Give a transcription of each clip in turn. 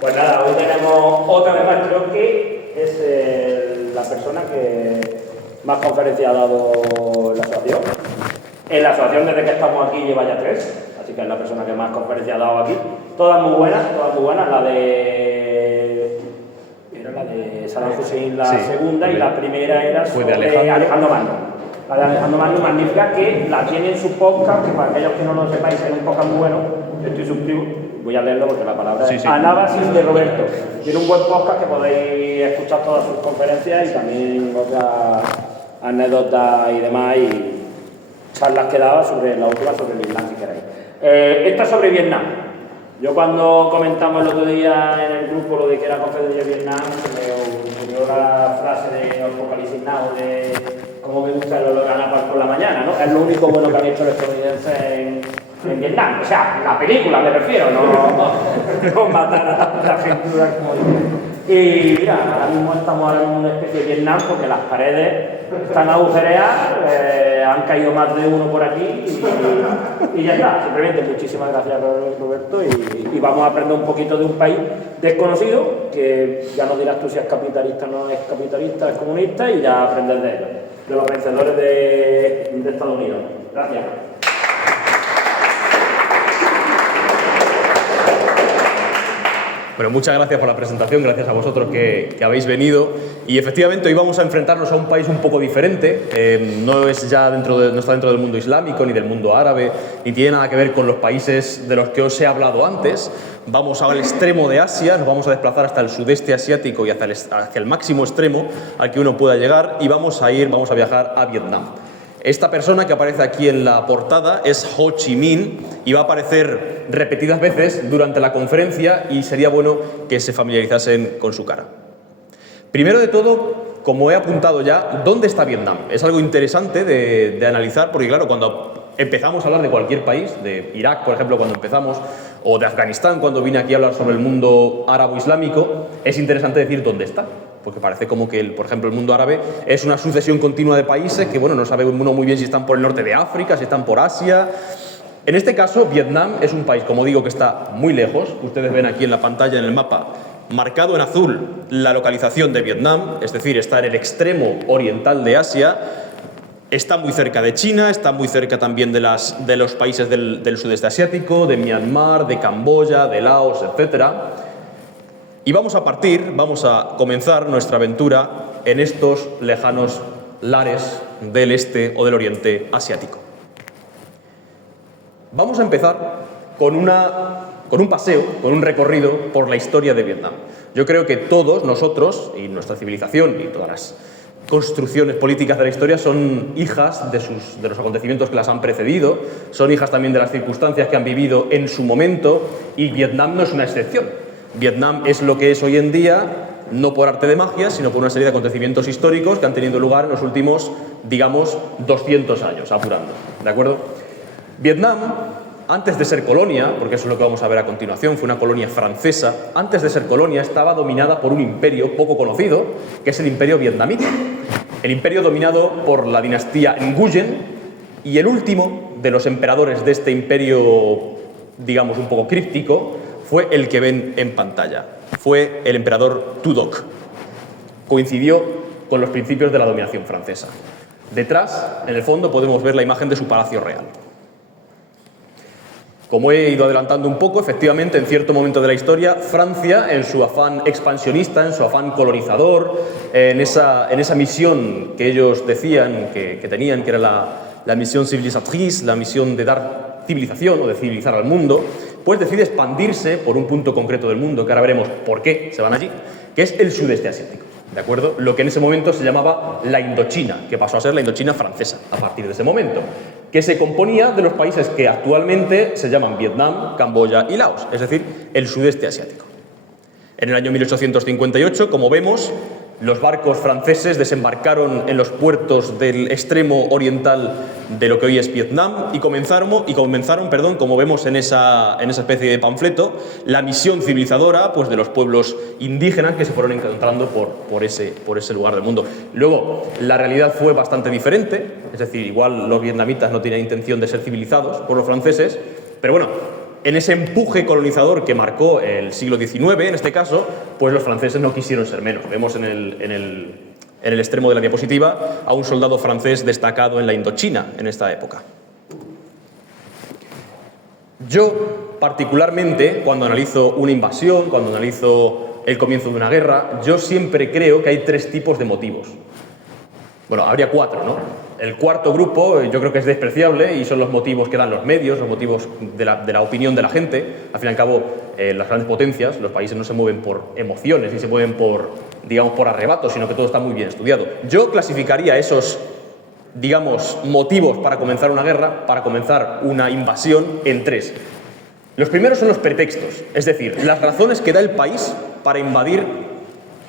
Pues nada, hoy tenemos otra vez más, creo que es la persona que más conferencias ha dado en la asociación. En la asociación desde que estamos aquí lleva ya 3, así que es la persona que más conferencias ha dado aquí. Todas muy buenas, la de... Era la de Saddam Hussein, la segunda, y la primera era sobre Alejandro Magno. La de Alejandro Magno, magnífica, que la tiene en su podcast, que para aquellos que no lo sepáis, es un podcast muy bueno. Yo estoy suscrito, voy a leerlo porque la palabra es Anábasis de Roberto. Tiene un buen podcast que podéis escuchar todas sus conferencias y también otras anécdotas y demás, y charlas que daba sobre la última, sobre el Islam, si queréis. Esta es sobre Vietnam. Yo cuando comentamos el otro día en el grupo lo de que era conferencia de Vietnam, se me ocurrió la frase de Apocalipsis Now, de cómo me gusta el olor a napalm por la mañana, ¿no? Es lo único bueno que han hecho los estadounidenses en Vietnam. O sea, la película me refiero, no matar a la gente como dice. Y mira, ahora mismo estamos en una especie de Vietnam porque las paredes están agujereadas, han caído más de uno por aquí y ya está. Simplemente muchísimas gracias, Roberto, y vamos a aprender un poquito de un país desconocido, que ya nos dirás tú si es capitalista o no es capitalista, es comunista, y ya aprender de ellos, de los vencedores de Estados Unidos. Gracias. Bueno, muchas gracias por la presentación, gracias a vosotros que habéis venido. Y efectivamente hoy vamos a enfrentarnos a un país un poco diferente. No está dentro del mundo islámico ni del mundo árabe, ni tiene nada que ver con los países de los que os he hablado antes. Vamos al extremo de Asia, nos vamos a desplazar hasta el sudeste asiático y hacia el máximo extremo al que uno pueda llegar, y vamos a viajar a Vietnam. Esta persona que aparece aquí en la portada es Ho Chi Minh y va a aparecer repetidas veces durante la conferencia, y sería bueno que se familiarizasen con su cara. Primero de todo, como he apuntado ya, ¿dónde está Vietnam? Es algo interesante de analizar porque, claro, cuando empezamos a hablar de cualquier país, de Irak, por ejemplo, cuando empezamos, o de Afganistán, cuando vine aquí a hablar sobre el mundo árabe-islámico, es interesante decir dónde está. Porque parece como que, por ejemplo, el mundo árabe es una sucesión continua de países que, bueno, no sabe uno muy bien si están por el norte de África, si están por Asia. En este caso, Vietnam es un país, como digo, que está muy lejos. Ustedes ven aquí en la pantalla, en el mapa, marcado en azul la localización de Vietnam, es decir, está en el extremo oriental de Asia. Está muy cerca de China, está muy cerca también de los países del sudeste asiático, de Myanmar, de Camboya, de Laos, etcétera. Y vamos a comenzar nuestra aventura en estos lejanos lares del este o del oriente asiático. Vamos a empezar con un paseo, con un recorrido por la historia de Vietnam. Yo creo que todos nosotros, y nuestra civilización y todas las construcciones políticas de la historia, son hijas de los acontecimientos que las han precedido, son hijas también de las circunstancias que han vivido en su momento, y Vietnam no es una excepción. Vietnam es lo que es hoy en día, no por arte de magia, sino por una serie de acontecimientos históricos que han tenido lugar en los últimos, digamos, 200 años, apurando, ¿de acuerdo? Vietnam, antes de ser colonia, porque eso es lo que vamos a ver a continuación, fue una colonia francesa. Antes de ser colonia estaba dominada por un imperio poco conocido, que es el imperio vietnamita. El imperio dominado por la dinastía Nguyen, y el último de los emperadores de este imperio, digamos, un poco críptico, fue el que ven en pantalla. Fue el emperador Tu Duc. Coincidió con los principios de la dominación francesa. Detrás, en el fondo, podemos ver la imagen de su palacio real. Como he ido adelantando un poco, efectivamente, en cierto momento de la historia, Francia, en su afán expansionista, en su afán colonizador, en esa misión que ellos decían que tenían, que era la misión civilisatrice, la misión de dar civilización o de civilizar al mundo, pues decide expandirse por un punto concreto del mundo, que ahora veremos por qué se van allí, que es el sudeste asiático, ¿de acuerdo? Lo que en ese momento se llamaba la Indochina, que pasó a ser la Indochina francesa a partir de ese momento, que se componía de los países que actualmente se llaman Vietnam, Camboya y Laos, es decir, el sudeste asiático. En el año 1858, como vemos, los barcos franceses desembarcaron en los puertos del extremo oriental de lo que hoy es Vietnam y comenzaron, como vemos en esa especie de panfleto, la misión civilizadora, pues, de los pueblos indígenas que se fueron encontrando por ese lugar del mundo. Luego, la realidad fue bastante diferente, es decir, igual los vietnamitas no tenían intención de ser civilizados por los franceses, pero bueno, en ese empuje colonizador que marcó el siglo XIX, en este caso, pues los franceses no quisieron ser menos. Vemos en el extremo de la diapositiva a un soldado francés destacado en la Indochina en esta época. Yo, particularmente, cuando analizo una invasión, cuando analizo el comienzo de una guerra, yo siempre creo que hay tres tipos de motivos. Bueno, habría cuatro, ¿no? El cuarto grupo yo creo que es despreciable y son los motivos que dan los medios, los motivos de la opinión de la gente. Al fin y al cabo, las grandes potencias, los países no se mueven por emociones ni se mueven por, digamos, por arrebatos, sino que todo está muy bien estudiado. Yo clasificaría esos, digamos, motivos para comenzar una guerra, para comenzar una invasión, en tres. Los primeros son los pretextos, es decir, las razones que da el país para invadir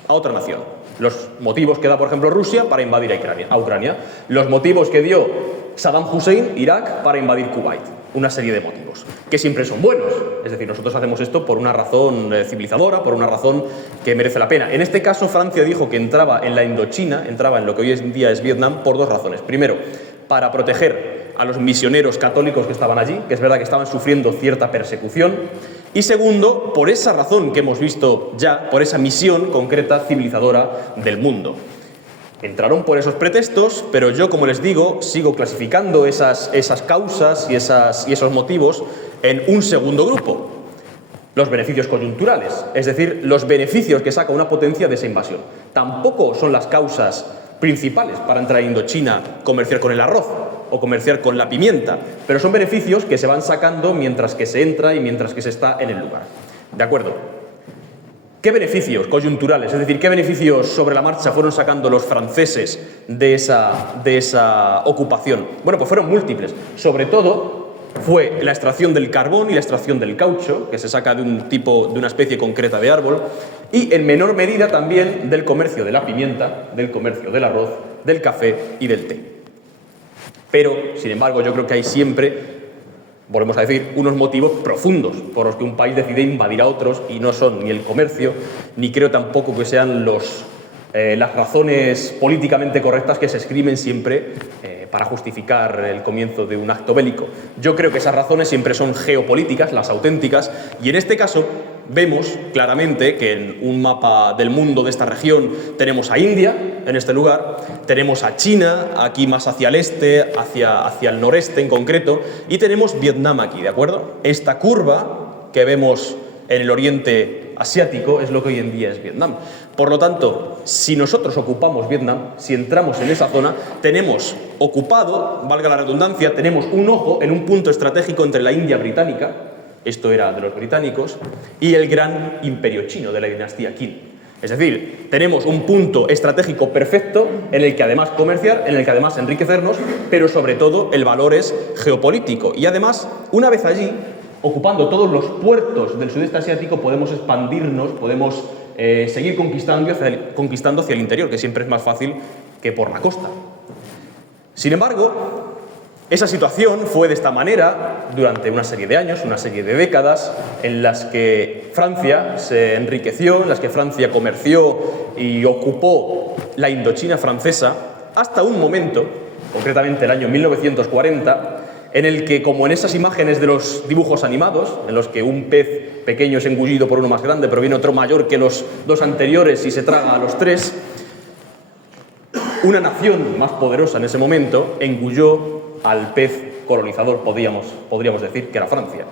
a otra nación. Los motivos que da, por ejemplo, Rusia para invadir a Ucrania. Los motivos que dio Saddam Hussein, Irak, para invadir Kuwait. Una serie de motivos, que siempre son buenos. Es decir, nosotros hacemos esto por una razón civilizadora, por una razón que merece la pena. En este caso, Francia dijo que entraba en la Indochina, entraba en lo que hoy en día es Vietnam, por dos razones. Primero, para proteger a los misioneros católicos que estaban allí, que es verdad que estaban sufriendo cierta persecución. Y segundo, por esa razón que hemos visto ya, por esa misión concreta civilizadora del mundo. Entraron por esos pretextos, pero yo, como les digo, sigo clasificando esas causas y esos motivos en un segundo grupo. Los beneficios coyunturales, es decir, los beneficios que saca una potencia de esa invasión. Tampoco son las causas principales para entrar a Indochina, comerciar con el arroz o comerciar con la pimienta, pero son beneficios que se van sacando mientras que se entra y mientras que se está en el lugar. ¿De acuerdo? ¿Qué beneficios coyunturales, es decir, qué beneficios sobre la marcha fueron sacando los franceses de esa ocupación? Bueno, pues fueron múltiples. Sobre todo fue la extracción del carbón y la extracción del caucho, que se saca de una especie concreta de árbol, y en menor medida también del comercio de la pimienta, del comercio del arroz, del café y del té. Pero, sin embargo, yo creo que hay siempre, volvemos a decir, unos motivos profundos por los que un país decide invadir a otros, y no son ni el comercio, ni creo tampoco que sean las razones políticamente correctas que se esgrimen siempre para justificar el comienzo de un acto bélico. Yo creo que esas razones siempre son geopolíticas, las auténticas, y en este caso vemos claramente que en un mapa del mundo de esta región tenemos a India, en este lugar, tenemos a China, aquí más hacia el este, hacia el noreste en concreto, y tenemos Vietnam aquí, ¿de acuerdo? Esta curva que vemos en el oriente asiático es lo que hoy en día es Vietnam. Por lo tanto, si nosotros ocupamos Vietnam, si entramos en esa zona, tenemos ocupado, valga la redundancia, tenemos un ojo en un punto estratégico entre la India británica, esto era de los británicos, y el gran imperio chino de la dinastía Qin. Es decir, tenemos un punto estratégico perfecto en el que además comerciar, en el que además enriquecernos, pero sobre todo el valor es geopolítico. Y además, una vez allí, ocupando todos los puertos del sudeste asiático, podemos expandirnos, podemos seguir conquistando hacia el interior, que siempre es más fácil que por la costa. Sin embargo, esa situación fue de esta manera durante una serie de años, una serie de décadas, en las que Francia se enriqueció, en las que Francia comerció y ocupó la Indochina francesa, hasta un momento, concretamente el año 1940, en el que, como en esas imágenes de los dibujos animados, en los que un pez pequeño es engullido por uno más grande, pero viene otro mayor que los dos anteriores y se traga a los tres, una nación más poderosa en ese momento engulló al pez colonizador, podríamos decir, que era Francia.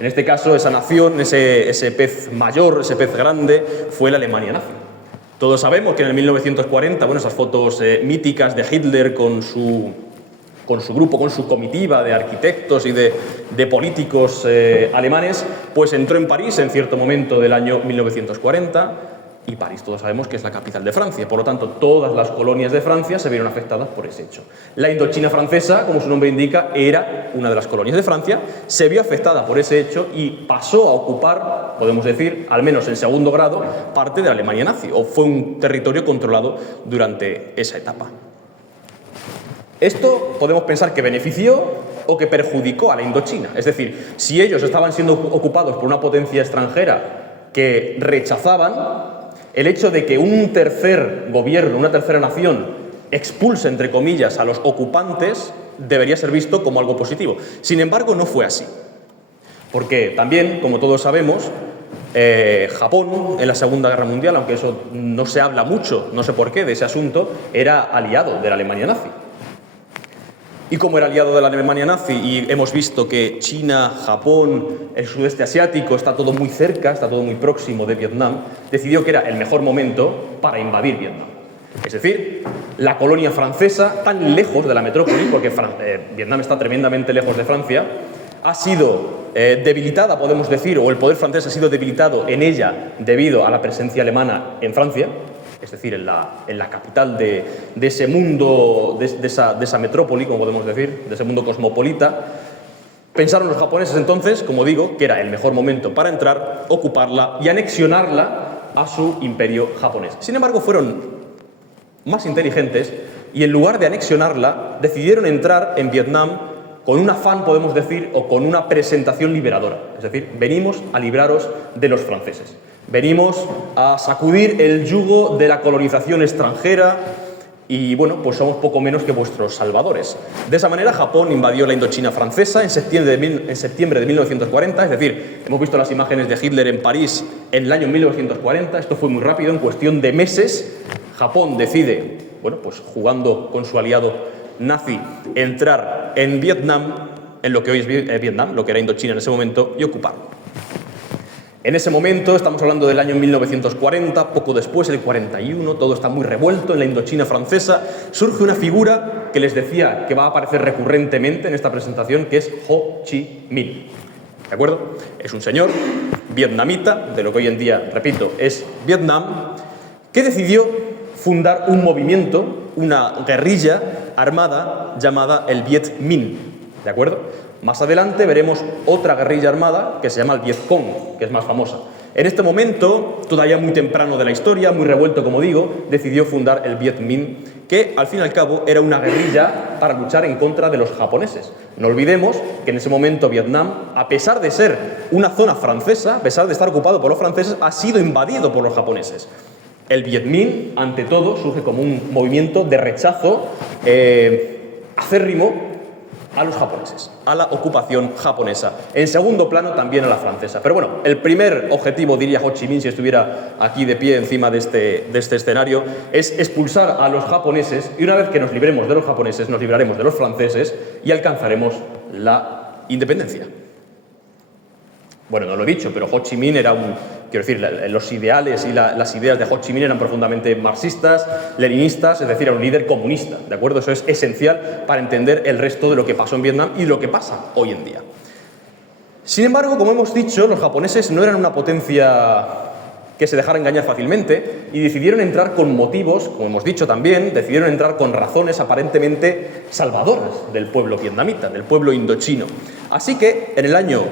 En este caso, esa nación, ese pez mayor, ese pez grande, fue la Alemania nazi. Todos sabemos que en el 1940, bueno, esas fotos míticas de Hitler con su grupo, con su comitiva de arquitectos y de políticos alemanes, pues entró en París en cierto momento del año 1940, y París todos sabemos que es la capital de Francia. Por lo tanto, todas las colonias de Francia se vieron afectadas por ese hecho. La Indochina francesa, como su nombre indica, era una de las colonias de Francia, se vio afectada por ese hecho y pasó a ocupar, podemos decir, al menos en segundo grado, parte de la Alemania nazi, o fue un territorio controlado durante esa etapa. Esto podemos pensar que benefició o que perjudicó a la Indochina. Es decir, si ellos estaban siendo ocupados por una potencia extranjera que rechazaban, el hecho de que un tercer gobierno, una tercera nación, expulse, entre comillas, a los ocupantes, debería ser visto como algo positivo. Sin embargo, no fue así. Porque también, como todos sabemos, Japón en la Segunda Guerra Mundial, aunque eso no se habla mucho, no sé por qué, de ese asunto, era aliado de la Alemania nazi. Y como era aliado de la Alemania nazi y hemos visto que China, Japón, el sudeste asiático, está todo muy cerca, está todo muy próximo de Vietnam, decidió que era el mejor momento para invadir Vietnam. Es decir, la colonia francesa, tan lejos de la metrópoli, porque Vietnam está tremendamente lejos de Francia, ha sido debilitada, podemos decir, o el poder francés ha sido debilitado en ella debido a la presencia alemana en Francia, es decir, en la capital de ese mundo, de esa metrópoli, como podemos decir, de ese mundo cosmopolita. Pensaron los japoneses entonces, como digo, que era el mejor momento para entrar, ocuparla y anexionarla a su imperio japonés. Sin embargo, fueron más inteligentes y en lugar de anexionarla, decidieron entrar en Vietnam con un afán, podemos decir, o con una presentación liberadora. Es decir, venimos a libraros de los franceses. Venimos a sacudir el yugo de la colonización extranjera y, bueno, pues somos poco menos que vuestros salvadores. De esa manera, Japón invadió la Indochina francesa en septiembre de 1940, es decir, hemos visto las imágenes de Hitler en París en el año 1940, esto fue muy rápido, en cuestión de meses, Japón decide, bueno, pues jugando con su aliado nazi, entrar en Vietnam, en lo que hoy es Vietnam, lo que era Indochina en ese momento, y ocuparlo. En ese momento, estamos hablando del año 1940, poco después, el 41, todo está muy revuelto en la Indochina francesa, surge una figura que les decía que va a aparecer recurrentemente en esta presentación, que es Ho Chi Minh. ¿De acuerdo? Es un señor vietnamita, de lo que hoy en día, repito, es Vietnam, que decidió fundar un movimiento, una guerrilla armada llamada el Viet Minh. ¿De acuerdo? Más adelante veremos otra guerrilla armada que se llama el Viet Cong, que es más famosa. En este momento, todavía muy temprano de la historia, muy revuelto como digo, decidió fundar el Viet Minh, que al fin y al cabo era una guerrilla para luchar en contra de los japoneses. No olvidemos que en ese momento Vietnam, a pesar de ser una zona francesa, a pesar de estar ocupado por los franceses, ha sido invadido por los japoneses. El Viet Minh, ante todo, surge como un movimiento de rechazo acérrimo a los japoneses, a la ocupación japonesa. En segundo plano, también a la francesa. Pero bueno, el primer objetivo, diría Ho Chi Minh, si estuviera aquí de pie encima de este escenario, es expulsar a los japoneses, y una vez que nos libremos de los japoneses, nos libraremos de los franceses y alcanzaremos la independencia. Bueno, no lo he dicho, pero Ho Chi Minh era quiero decir, los ideales y las ideas de Ho Chi Minh eran profundamente marxistas, leninistas, es decir, era un líder comunista, ¿de acuerdo? Eso es esencial para entender el resto de lo que pasó en Vietnam y lo que pasa hoy en día. Sin embargo, como hemos dicho, los japoneses no eran una potencia que se dejara engañar fácilmente y decidieron entrar con motivos, como hemos dicho también, decidieron entrar con razones aparentemente salvadoras del pueblo vietnamita, del pueblo indochino. Así que, en el año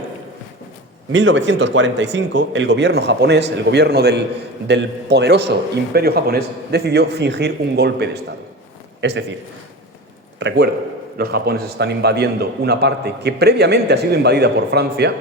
1945, el gobierno japonés, el gobierno del poderoso imperio japonés, decidió fingir un golpe de Estado. Es decir, recuerdo, los japoneses están invadiendo una parte que previamente ha sido invadida por Francia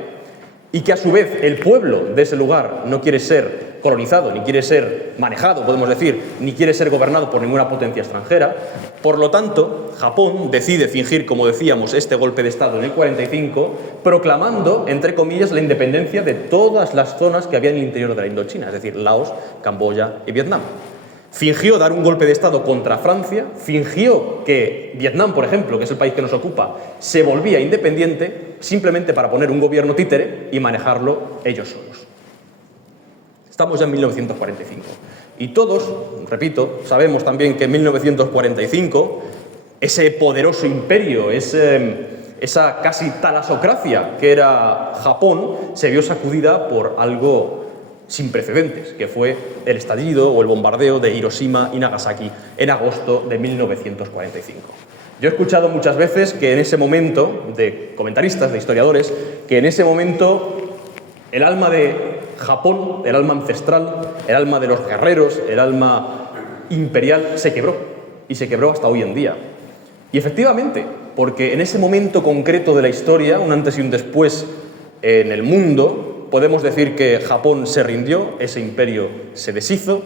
y que a su vez el pueblo de ese lugar no quiere ser colonizado, ni quiere ser manejado, podemos decir, ni quiere ser gobernado por ninguna potencia extranjera. Por lo tanto, Japón decide fingir, como decíamos, este golpe de Estado en el 45, proclamando, entre comillas, la independencia de todas las zonas que había en el interior de la Indochina, es decir, Laos, Camboya y Vietnam. Fingió dar un golpe de Estado contra Francia, fingió que Vietnam, por ejemplo, que es el país que nos ocupa, se volvía independiente simplemente para poner un gobierno títere y manejarlo ellos solos. Estamos ya en 1945 y todos, repito, sabemos también que en 1945 ese poderoso imperio, esa casi talasocracia que era Japón, se vio sacudida por algo sin precedentes, que fue el estallido o el bombardeo de Hiroshima y Nagasaki en agosto de 1945. Yo he escuchado muchas veces que en ese momento, de comentaristas, de historiadores, que en ese momento el alma de Japón, el alma ancestral, el alma de los guerreros, el alma imperial se quebró, y se quebró hasta hoy en día. Y efectivamente, porque en ese momento concreto de la historia, un antes y un después en el mundo, podemos decir que Japón se rindió, ese imperio se deshizo,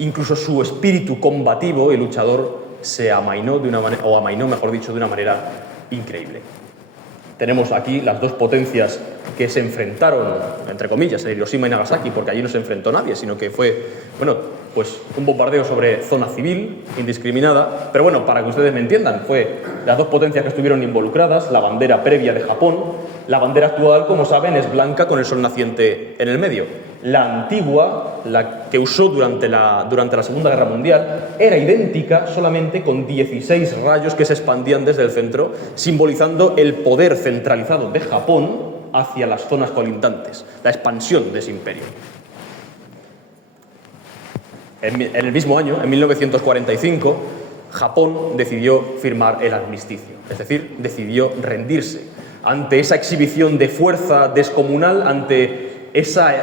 incluso su espíritu combativo y luchador se amainó de una manera, o amainó, mejor dicho, de una manera increíble. Tenemos aquí las dos potencias que se enfrentaron, entre comillas, en Hiroshima y Nagasaki, porque allí no se enfrentó nadie, sino que fue, bueno, pues un bombardeo sobre zona civil, indiscriminada. Pero bueno, para que ustedes me entiendan, fue las dos potencias que estuvieron involucradas, la bandera previa de Japón. La bandera actual, como saben, es blanca con el sol naciente en el medio. La antigua, la que usó durante la Segunda Guerra Mundial, era idéntica, solamente con 16 rayos que se expandían desde el centro, simbolizando el poder centralizado de Japón hacia las zonas colindantes, la expansión de ese imperio. En el mismo año, en 1945, Japón decidió firmar el armisticio, es decir, decidió rendirse ante esa exhibición de fuerza descomunal, ante esa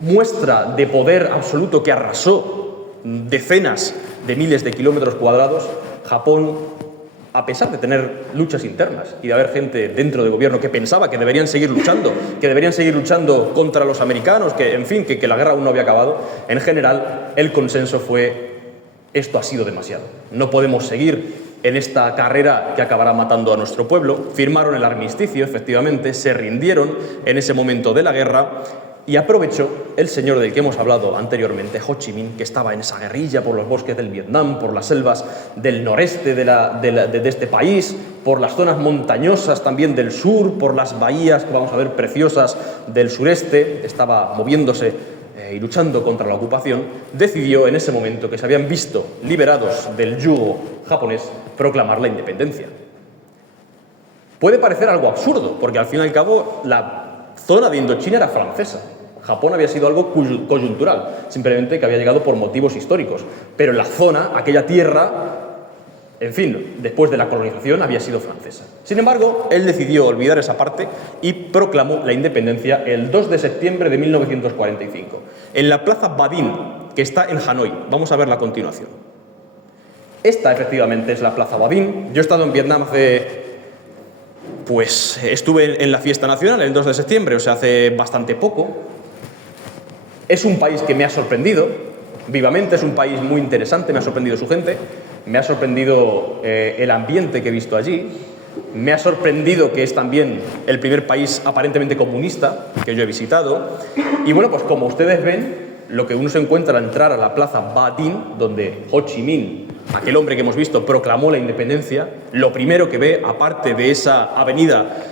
muestra de poder absoluto que arrasó decenas de miles de kilómetros cuadrados. Japón, a pesar de tener luchas internas y de haber gente dentro del gobierno que pensaba que deberían seguir luchando contra los americanos, que, en fin, que la guerra aún no había acabado, en general el consenso fue: esto ha sido demasiado, no podemos seguir en esta carrera que acabará matando a nuestro pueblo. Firmaron el armisticio, efectivamente, se rindieron en ese momento de la guerra. Y aprovechó el señor del que hemos hablado anteriormente, Ho Chi Minh, que estaba en esa guerrilla por los bosques del Vietnam, por las selvas del noreste de este país, por las zonas montañosas también del sur, por las bahías que vamos a ver preciosas del sureste. Estaba moviéndose y luchando contra la ocupación. Decidió en ese momento, que se habían visto liberados del yugo japonés, proclamar la independencia. Puede parecer algo absurdo, porque al fin y al cabo la zona de Indochina era francesa. Japón había sido algo coyuntural, simplemente que había llegado por motivos históricos. Pero la zona, aquella tierra, en fin, después de la colonización, había sido francesa. Sin embargo, él decidió olvidar esa parte y proclamó la independencia el 2 de septiembre de 1945, en la Plaza Ba Dinh, que está en Hanoi. Vamos a verla a continuación. Esta, efectivamente, es la Plaza Ba Dinh. Yo he estado en Vietnam estuve en la fiesta nacional el 2 de septiembre, o sea, hace bastante poco. Es un país que me ha sorprendido vivamente, es un país muy interesante, me ha sorprendido su gente, me ha sorprendido el ambiente que he visto allí, me ha sorprendido que es también el primer país aparentemente comunista que yo he visitado. Y bueno, pues como ustedes ven, lo que uno se encuentra al entrar a la Plaza Ba Dinh, donde Ho Chi Minh, aquel hombre que hemos visto, proclamó la independencia, lo primero que ve, aparte de esa avenida,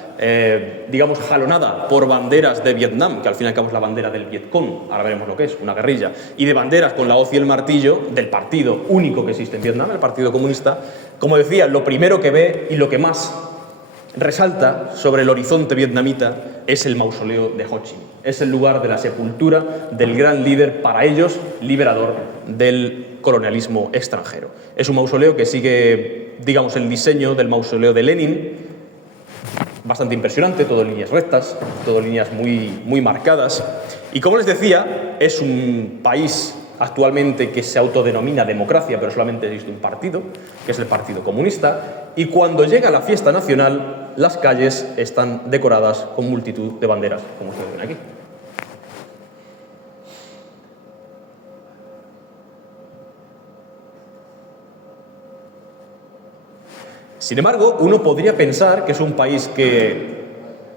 digamos, jalonada por banderas de Vietnam, que al fin y al cabo es la bandera del Vietcong, ahora veremos lo que es, una guerrilla, y de banderas con la hoz y el martillo del partido único que existe en Vietnam, el Partido Comunista, como decía, lo primero que ve y lo que más resalta sobre el horizonte vietnamita es el mausoleo de Ho Chi Minh. Es el lugar de la sepultura del gran líder, para ellos, liberador del colonialismo extranjero. Es un mausoleo que sigue, digamos, el diseño del mausoleo de Lenin, bastante impresionante, todo líneas rectas, todo líneas muy marcadas. Y como les decía, es un país actualmente que se autodenomina democracia, pero solamente existe un partido, que es el Partido Comunista, y cuando llega la fiesta nacional, las calles están decoradas con multitud de banderas, como ustedes ven aquí. Sin embargo, uno podría pensar que es un país que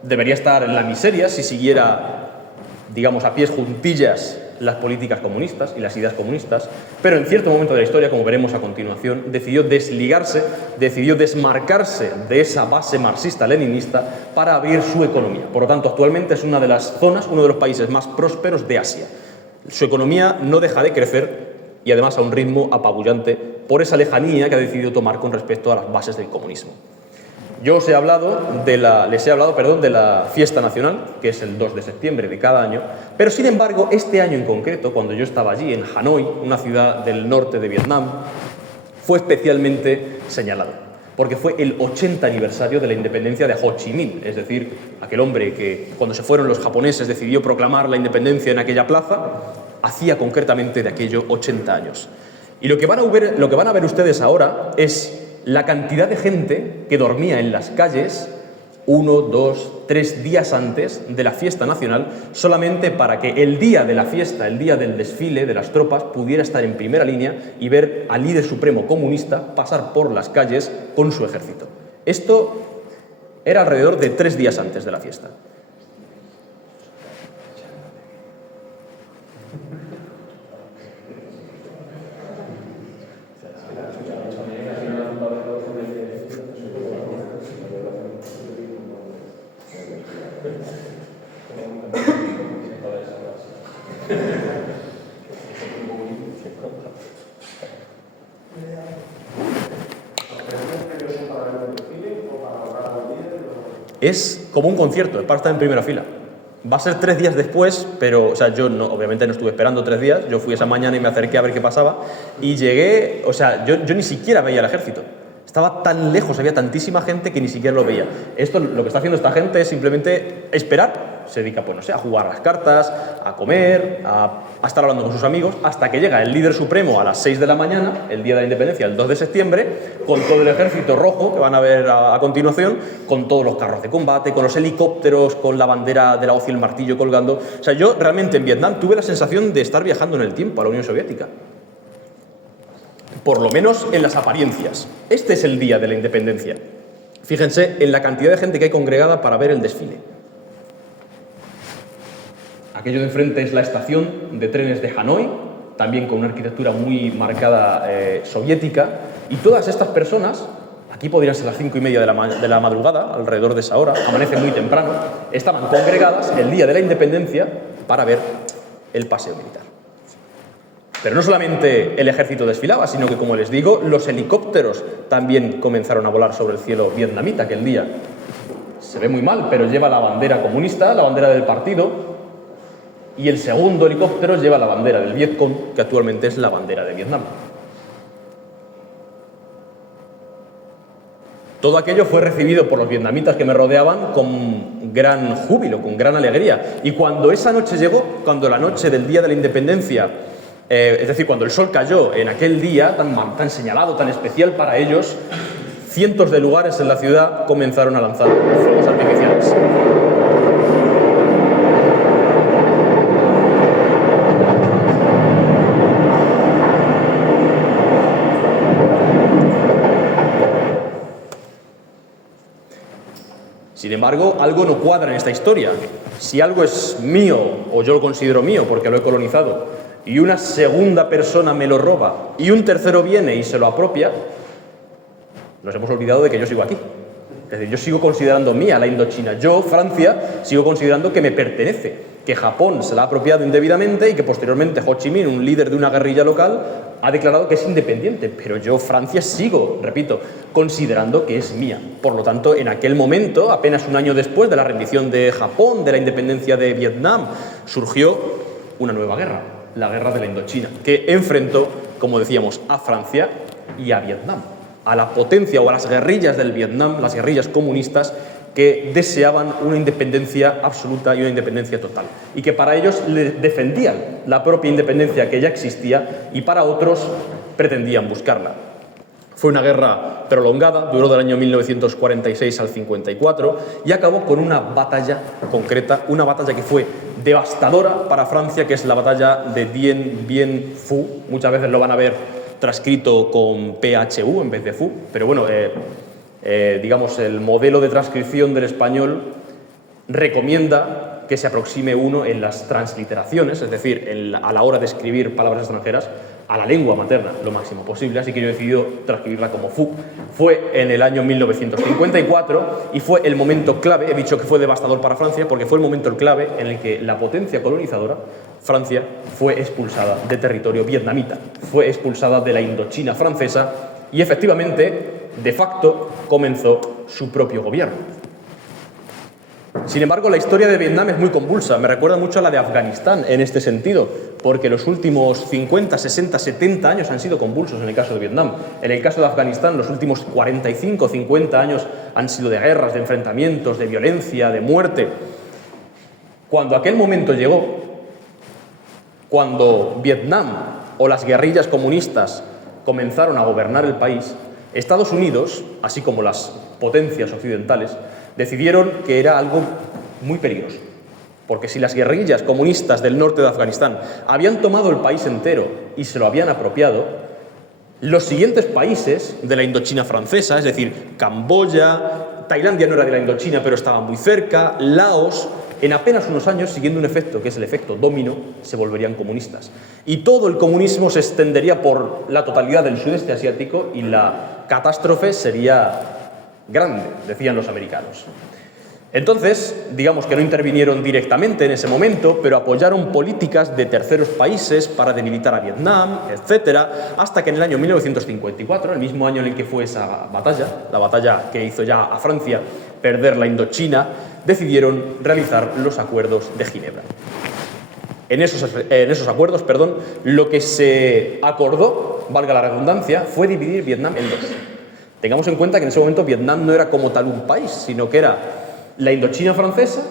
debería estar en la miseria si siguiera, digamos, a pies juntillas las políticas comunistas y las ideas comunistas, pero en cierto momento de la historia, como veremos a continuación, decidió desligarse, decidió desmarcarse de esa base marxista-leninista para abrir su economía. Por lo tanto, actualmente es una de las zonas, uno de los países más prósperos de Asia. Su economía no deja de crecer y además a un ritmo apabullante por esa lejanía que ha decidido tomar con respecto a las bases del comunismo. Yo les he hablado de la fiesta nacional, que es el 2 de septiembre de cada año, pero sin embargo, este año en concreto, cuando yo estaba allí, en Hanoi, una ciudad del norte de Vietnam, fue especialmente señalado, porque fue el 80 aniversario de la independencia de Ho Chi Minh, es decir, aquel hombre que cuando se fueron los japoneses decidió proclamar la independencia en aquella plaza, hacía concretamente de aquello 80 años. Y lo que van a ver ustedes ahora es la cantidad de gente que dormía en las calles 1, 2, 3 días antes de la fiesta nacional, solamente para que el día de la fiesta, el día del desfile de las tropas, pudiera estar en primera línea y ver al líder supremo comunista pasar por las calles con su ejército. Esto era alrededor de 3 días antes de la fiesta. Es como un concierto, es para estar en primera fila. Va a ser 3 días después, pero o sea, yo no, obviamente no estuve esperando 3 días, yo fui esa mañana y me acerqué a ver qué pasaba, y llegué, o sea, yo ni siquiera veía el ejército. Estaba tan lejos, había tantísima gente que ni siquiera lo veía. Esto, lo que está haciendo esta gente es simplemente esperar. Se dedica, pues no sé, a jugar las cartas, a comer, a estar hablando con sus amigos, hasta que llega el líder supremo a las 6 de la mañana, el día de la independencia, el 2 de septiembre, con todo el ejército rojo, que van a ver a continuación, con todos los carros de combate, con los helicópteros, con la bandera de la hoz y el martillo colgando. O sea, yo realmente en Vietnam tuve la sensación de estar viajando en el tiempo a la Unión Soviética. Por lo menos en las apariencias. Este es el día de la independencia. Fíjense en la cantidad de gente que hay congregada para ver el desfile. Aquello de enfrente es la estación de trenes de Hanoi, también con una arquitectura muy marcada soviética, y todas estas personas, aquí podrían ser las 5:30 de la madrugada, alrededor de esa hora, amanece muy temprano, estaban congregadas el día de la independencia para ver el paseo militar. Pero no solamente el ejército desfilaba, sino que, como les digo, los helicópteros también comenzaron a volar sobre el cielo vietnamita aquel día. Se ve muy mal, pero lleva la bandera comunista, la bandera del partido, y el segundo helicóptero lleva la bandera del Vietcong, que actualmente es la bandera de Vietnam. Todo aquello fue recibido por los vietnamitas que me rodeaban con gran júbilo, con gran alegría. Y cuando esa noche llegó, cuando la noche del día de la independencia, es decir, cuando el sol cayó en aquel día tan señalado, tan especial para ellos, cientos de lugares en la ciudad comenzaron a lanzar fuegos artificiales. Sin embargo, algo no cuadra en esta historia. Si algo es mío, o yo lo considero mío porque lo he colonizado, y una segunda persona me lo roba, y un tercero viene y se lo apropia, nos hemos olvidado de que yo sigo aquí. Es decir, yo sigo considerando mía la Indochina. Yo, Francia, sigo considerando que me pertenece, que Japón se la ha apropiado indebidamente y que posteriormente Ho Chi Minh, un líder de una guerrilla local, ha declarado que es independiente. Pero yo, Francia, sigo, repito, considerando que es mía. Por lo tanto, en aquel momento, apenas un año después de la rendición de Japón, de la independencia de Vietnam, surgió una nueva guerra, la guerra de la Indochina, que enfrentó, como decíamos, a Francia y a Vietnam, a la potencia o a las guerrillas del Vietnam, las guerrillas comunistas, que deseaban una independencia absoluta y una independencia total, y que para ellos defendían la propia independencia que ya existía y para otros pretendían buscarla. Fue una guerra prolongada, duró del año 1946 al 54 y acabó con una batalla concreta, una batalla que fue devastadora para Francia, que es la batalla de Dien Bien Phu. Muchas veces lo van a ver transcrito con PHU en vez de Phu, pero bueno, digamos, el modelo de transcripción del español recomienda que se aproxime uno en las transliteraciones, es decir, a la hora de escribir palabras extranjeras, a la lengua materna lo máximo posible, así que yo he decidido transcribirla como Phu. Fue en el año 1954 y fue el momento clave, he dicho que fue devastador para Francia, porque fue el momento clave en el que la potencia colonizadora, Francia, fue expulsada de territorio vietnamita, fue expulsada de la Indochina francesa y efectivamente, de facto, comenzó su propio gobierno. Sin embargo, la historia de Vietnam es muy convulsa, me recuerda mucho a la de Afganistán en este sentido, porque los últimos 50, 60, 70 años han sido convulsos en el caso de Vietnam. En el caso de Afganistán, los últimos 45, 50 años han sido de guerras, de enfrentamientos, de violencia, de muerte. Cuando aquel momento llegó, cuando Vietnam o las guerrillas comunistas comenzaron a gobernar el país, Estados Unidos, así como las potencias occidentales, decidieron que era algo muy peligroso. Porque si las guerrillas comunistas del norte de Afganistán habían tomado el país entero y se lo habían apropiado, los siguientes países de la Indochina francesa, es decir, Camboya, Tailandia no era de la Indochina pero estaba muy cerca, Laos, en apenas unos años, siguiendo un efecto que es el efecto dominó, se volverían comunistas. Y todo el comunismo se extendería por la totalidad del sudeste asiático y la catástrofe sería grande, decían los americanos. Entonces, digamos que no intervinieron directamente en ese momento, pero apoyaron políticas de terceros países para debilitar a Vietnam, etcétera, hasta que en el año 1954, el mismo año en el que fue esa batalla, la batalla que hizo ya a Francia perder la Indochina, decidieron realizar los acuerdos de Ginebra. En esos acuerdos, lo que se acordó, valga la redundancia, fue dividir Vietnam en dos. Tengamos en cuenta que en ese momento Vietnam no era como tal un país, sino que era la Indochina francesa,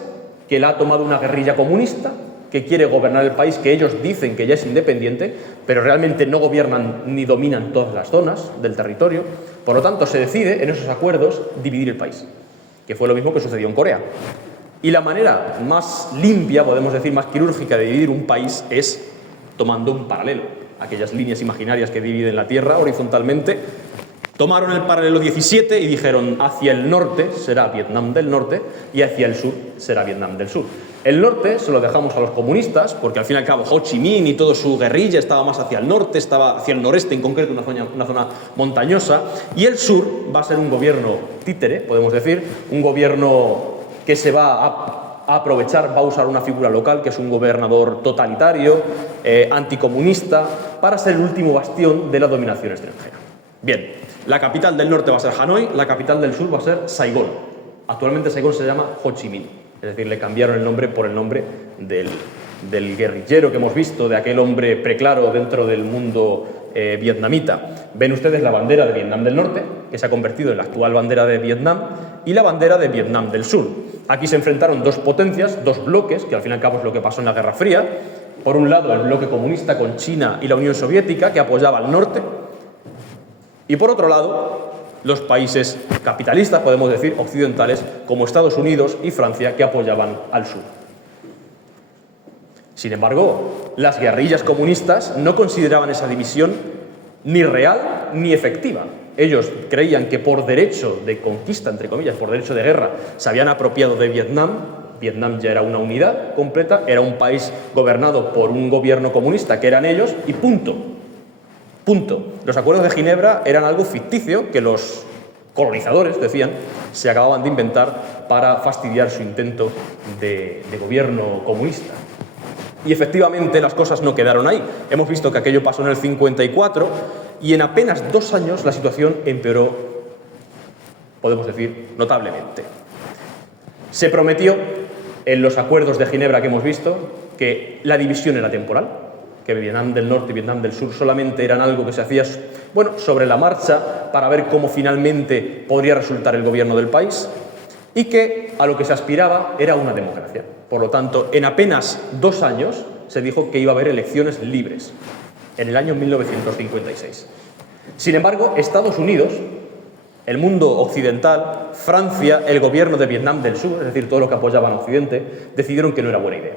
que la ha tomado una guerrilla comunista, que quiere gobernar el país, que ellos dicen que ya es independiente, pero realmente no gobiernan ni dominan todas las zonas del territorio. Por lo tanto, se decide en esos acuerdos dividir el país, que fue lo mismo que sucedió en Corea. Y la manera más limpia, podemos decir, más quirúrgica de dividir un país es tomando un paralelo. Aquellas líneas imaginarias que dividen la Tierra horizontalmente. Tomaron el paralelo 17 y dijeron hacia el norte será Vietnam del Norte y hacia el sur será Vietnam del Sur. El norte se lo dejamos a los comunistas porque al fin y al cabo Ho Chi Minh y toda su guerrilla estaba más hacia el norte, estaba hacia el noreste en concreto, una zona montañosa, y el sur va a ser un gobierno títere, podemos decir, un gobierno que se va a aprovechar, va a usar una figura local que es un gobernador totalitario, anticomunista, para ser el último bastión de la dominación extranjera. Bien, la capital del norte va a ser Hanoi, la capital del sur va a ser Saigón. Actualmente Saigón se llama Ho Chi Minh, es decir, le cambiaron el nombre por el nombre del guerrillero que hemos visto, de aquel hombre preclaro dentro del mundo vietnamita. Ven ustedes la bandera de Vietnam del Norte, que se ha convertido en la actual bandera de Vietnam, y la bandera de Vietnam del Sur. Aquí se enfrentaron dos potencias, dos bloques, que al fin y al cabo es lo que pasó en la Guerra Fría. Por un lado, el bloque comunista con China y la Unión Soviética, que apoyaba al norte, y por otro lado, los países capitalistas, podemos decir, occidentales, como Estados Unidos y Francia, que apoyaban al sur. Sin embargo, las guerrillas comunistas no consideraban esa división ni real ni efectiva. Ellos creían que por derecho de conquista, entre comillas, por derecho de guerra, se habían apropiado de Vietnam. Vietnam ya era una unidad completa, era un país gobernado por un gobierno comunista que eran ellos y punto. Punto. Los acuerdos de Ginebra eran algo ficticio que los colonizadores, decían, se acababan de inventar para fastidiar su intento de gobierno comunista. Y efectivamente las cosas no quedaron ahí. Hemos visto que aquello pasó en el 54 y en apenas 2 años la situación empeoró, podemos decir, notablemente. Se prometió en los acuerdos de Ginebra que hemos visto que la división era temporal, que Vietnam del Norte y Vietnam del Sur solamente eran algo que se hacía, sobre la marcha para ver cómo finalmente podría resultar el gobierno del país y que a lo que se aspiraba era una democracia. Por lo tanto, en apenas 2 años se dijo que iba a haber elecciones libres, en el año 1956. Sin embargo, Estados Unidos, el mundo occidental, Francia, el gobierno de Vietnam del Sur, es decir, todo lo que apoyaban a Occidente, decidieron que no era buena idea.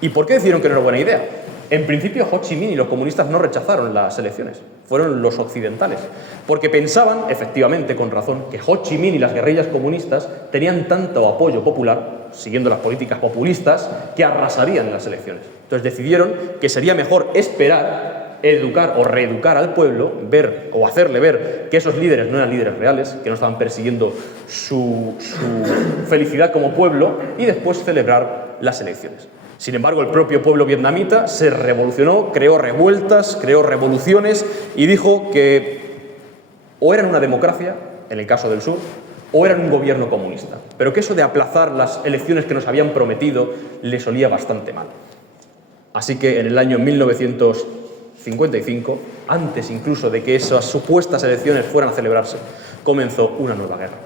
¿Y por qué decidieron que no era buena idea? En principio, Ho Chi Minh y los comunistas no rechazaron las elecciones, fueron los occidentales, porque pensaban, efectivamente, con razón, que Ho Chi Minh y las guerrillas comunistas tenían tanto apoyo popular, siguiendo las políticas populistas, que arrasarían en las elecciones. Entonces decidieron que sería mejor esperar, educar o reeducar al pueblo, ver o hacerle ver que esos líderes no eran líderes reales, que no estaban persiguiendo su felicidad como pueblo, y después celebrar las elecciones. Sin embargo, el propio pueblo vietnamita se revolucionó, creó revueltas, creó revoluciones y dijo que o eran una democracia, en el caso del sur, o eran un gobierno comunista. Pero que eso de aplazar las elecciones que nos habían prometido les olía bastante mal. Así que en el año 1955, antes incluso de que esas supuestas elecciones fueran a celebrarse, comenzó una nueva guerra.